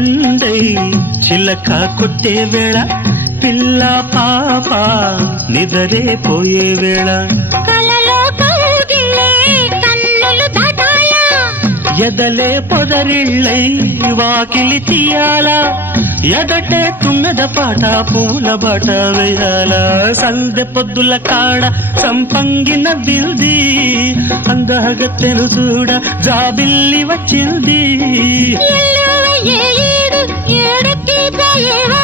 పండై చిలక కొట్టే వేళ పిల్ల పాప నిదరే పోయే వేళ కలలో కౌగిలే కన్నులు దాటాయా ఎదలే పొదరిళ్ళై వాకిలి తీయాలా ఎదటే తుమ్మెద పాట పూల బాట వేయాల సందె పొద్దుల కాడ సంపంగిన బిల్ది అందగత్తెను చూడ జాబిల్లి వచ్చింది ఏడెక్కి పోయేవా